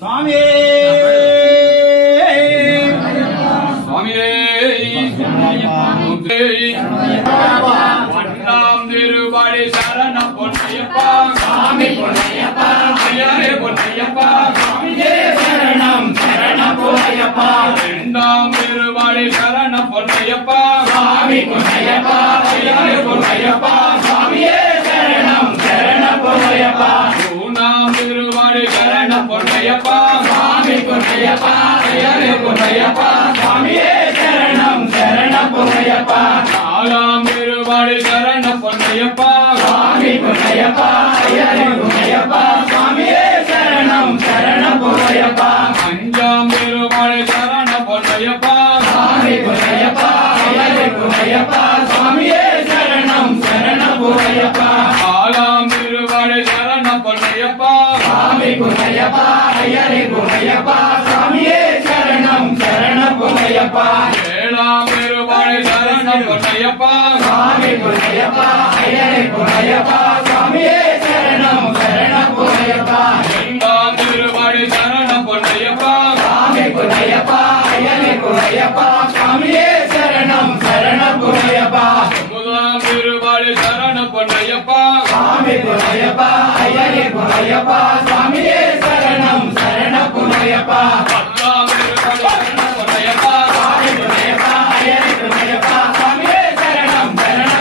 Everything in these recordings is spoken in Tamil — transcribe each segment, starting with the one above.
स्वामी स्वामी वन्नाम तिरुवडी शरण पोन्नयप्पा स्वामी पोन्नयप्पा अय्यरे पोन्नयप्पा स्वामिये शरणम शरण पोन्नयप्पा वन्नाम तिरुवडी शरण पोन्नयप्पा स्वामी पोन्नयप्पा अय्यरे पोन्नयप्पा स्वामिये शरणम शरण पोन्नयप्पा नाम तिरुवडी शरण पोन्नयप्पा स्वामी पोन्नयप्पा अय्यरे पोन्नयप्पा स्वामिये शरणम शरण पोन्नयप्पा नाम तिरुवडी शरण पोन्नयप्पा स्वामी पोन्नयप्पा अय्यरे पोन्नयप्पा स्वामिये शरणम शरण पोन्नयप्पा अंजाम तिरुवडी शरण पोन्नयप्पा स्वामी पोन्नयप्पा अय्यरे पोन्नयप्पा स्वामिये शरणम शरण पोन्नयप्पा आलाम तिरुवडी शरण पोन्नयप्पा स्वामी पोन्नयप्पा अय्यरे पोन्नयप्पा स्वामिये शरणम शरण पोन्नयप्पा ஏழாம் திருவடி சரண பொன்னையப்பா स्वामी पोन्नयप्पा अय्यरे पोन्नयप्पा स्वामिये शरणम शरण पोन्नयप्पा எட்டாம் திருவடி சரண பொன்னையப்பா स्वामी पोन्नयप्पा अय्यरे पोन्नयप्पा स्वामिये शरणम शरण पोन्नयप्पा ஒன்பதாம் திருவடி சரண பொன்னையப்பா स्वामी पोन्नयप्पा अय्यरे पोन्नयप्पा स्वामिये शरणम शरण पोन्नयप्पा பத்தாம் திருவடி சரண பொன்னையப்பா स्वामी पोन्नयप्पा अय्यरे पोन्नयप्पा स्वामिये शरणम शरण पोन्नयप्पा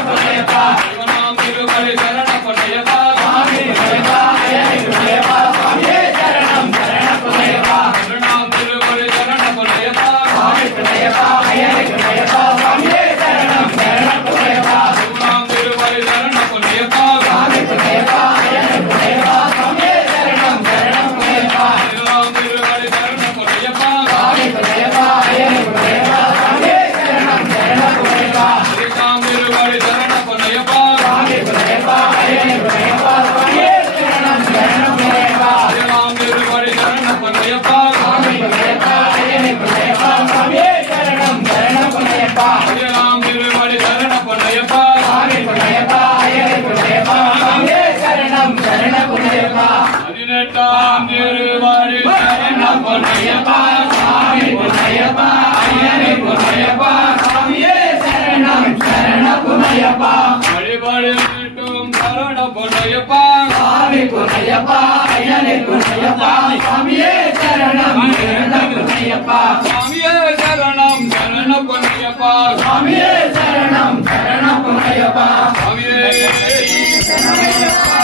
பதினொன்றாம் திருவடி சரண பொன்னையப்பா स्वामी पोन्नयप्पा अय्यरे पोन्नयप्पा स्वामिये शरणम शरण पोन्नयप्पा பன்னிரண்டாம் திருவடி சரண பொன்னையப்பா स्वामी पोन्नयप्पा अय्यरे पोन्नयप्पा स्वामिये शरणम शरण पोन्नयप्पा பதிமூன்றாம் திருவடி சரண பொன்னையப்பா स्वामी पोन्नयप्पा अय्यरे पोन्नयप्पा स्वामिये शरणम शरण पोन्नयप्पा பதினேழாம் திருவடி சரண பொன்னையப்பா स्वामी पोन्नयप्पा अय्यरे पोन्नयप्पा स्वामिये शरणम शरण पोन्नयप्पा பதினெட்டாம் திருவடி சரண பொன்னையப்பா स्वामी पोन्नयप्पा अय्यरे पोन्नयप्पा स्वामिये शरणम शरण पोन्नयप्पा பதினேழாம் திருவடி சரண பொன்னையப்பா स्वामी पोन्नयप्पा अय्यरे पोन्नयप्पा स्वामिये शरणम शरण पोन्नयप्पा பதினேழாம் திருவடி சரண பொன்னையப்பா स्वामी पोन्नयप्पा अय्यरे पोन्नयप्पा स्वामिये शरणम शरण पोन्नयप्पा பதினெட்டாம் திருவடி சரண பொன்னையப்பா स्वामी पोन्नयप्पा अय्यरे पोन्नयप्पा स्वामिये शरणम शरण पोन्नयप्पा வழிபாடு மீட்டும் சரண பொன்னையப்பா स्वामी पोन्नयप्पा अय्यरे पोन्नयप्पा स्वामिये शरणम शरण पोन्नयप्पा स्वामिये शरणम शरण பொன்னையப்பா स्वामिये शरणम शरण पोन्नयप्पा स्वामिये शरणमய்யப்பா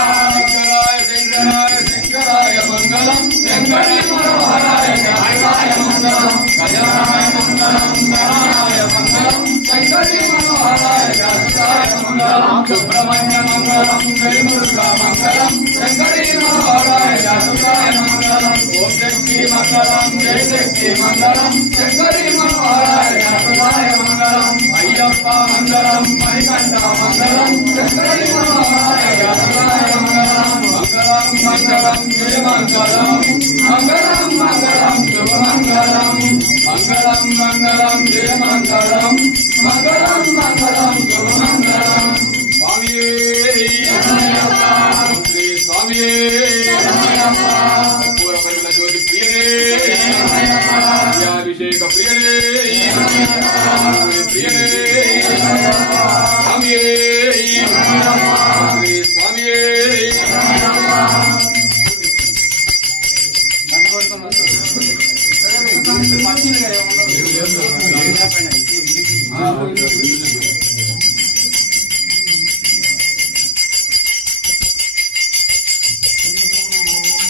शंकराय मंगलम शंकरी मनोहराय जयाय मंगलम गजाननाय मंगलम गणानाय मंगलम शंकरी मनोहराय जयाय मंगलम सुब्रह्मण्य मंगलम जय मुरुगा मंगलम शंकरी मनोहराय जयाय मंगलम ओम शक्ति मंगलम जय शक्ति मंगलम शंकरी मनोहराय जयाय मंगलम अय्यप्पा मंगलम मणिकंठ मंगलम शंकरी मनोहराय जयाय मंगलम मंगलम मंगलम जय मंगलम मंगलम मंगलम शुभ मंगलम मंगलम मंगलम जय मंगलम मंगलम मंगलम शुभ मंगलम स्वामिये शरणमయ్యప్పा श्री स्वामिये शरणमయ్యప్పा पूर्ण परिमल ज्योति प्रियने शरणमయ్యప్పा अभिषेक प्रियने शरणमయ్యప్పा प्रियने शरणमయ్యప్పा स्वामिये शरणमయ్యప్పा श्री स्वामिये शरणमయ్యప్పा పచ్చిగా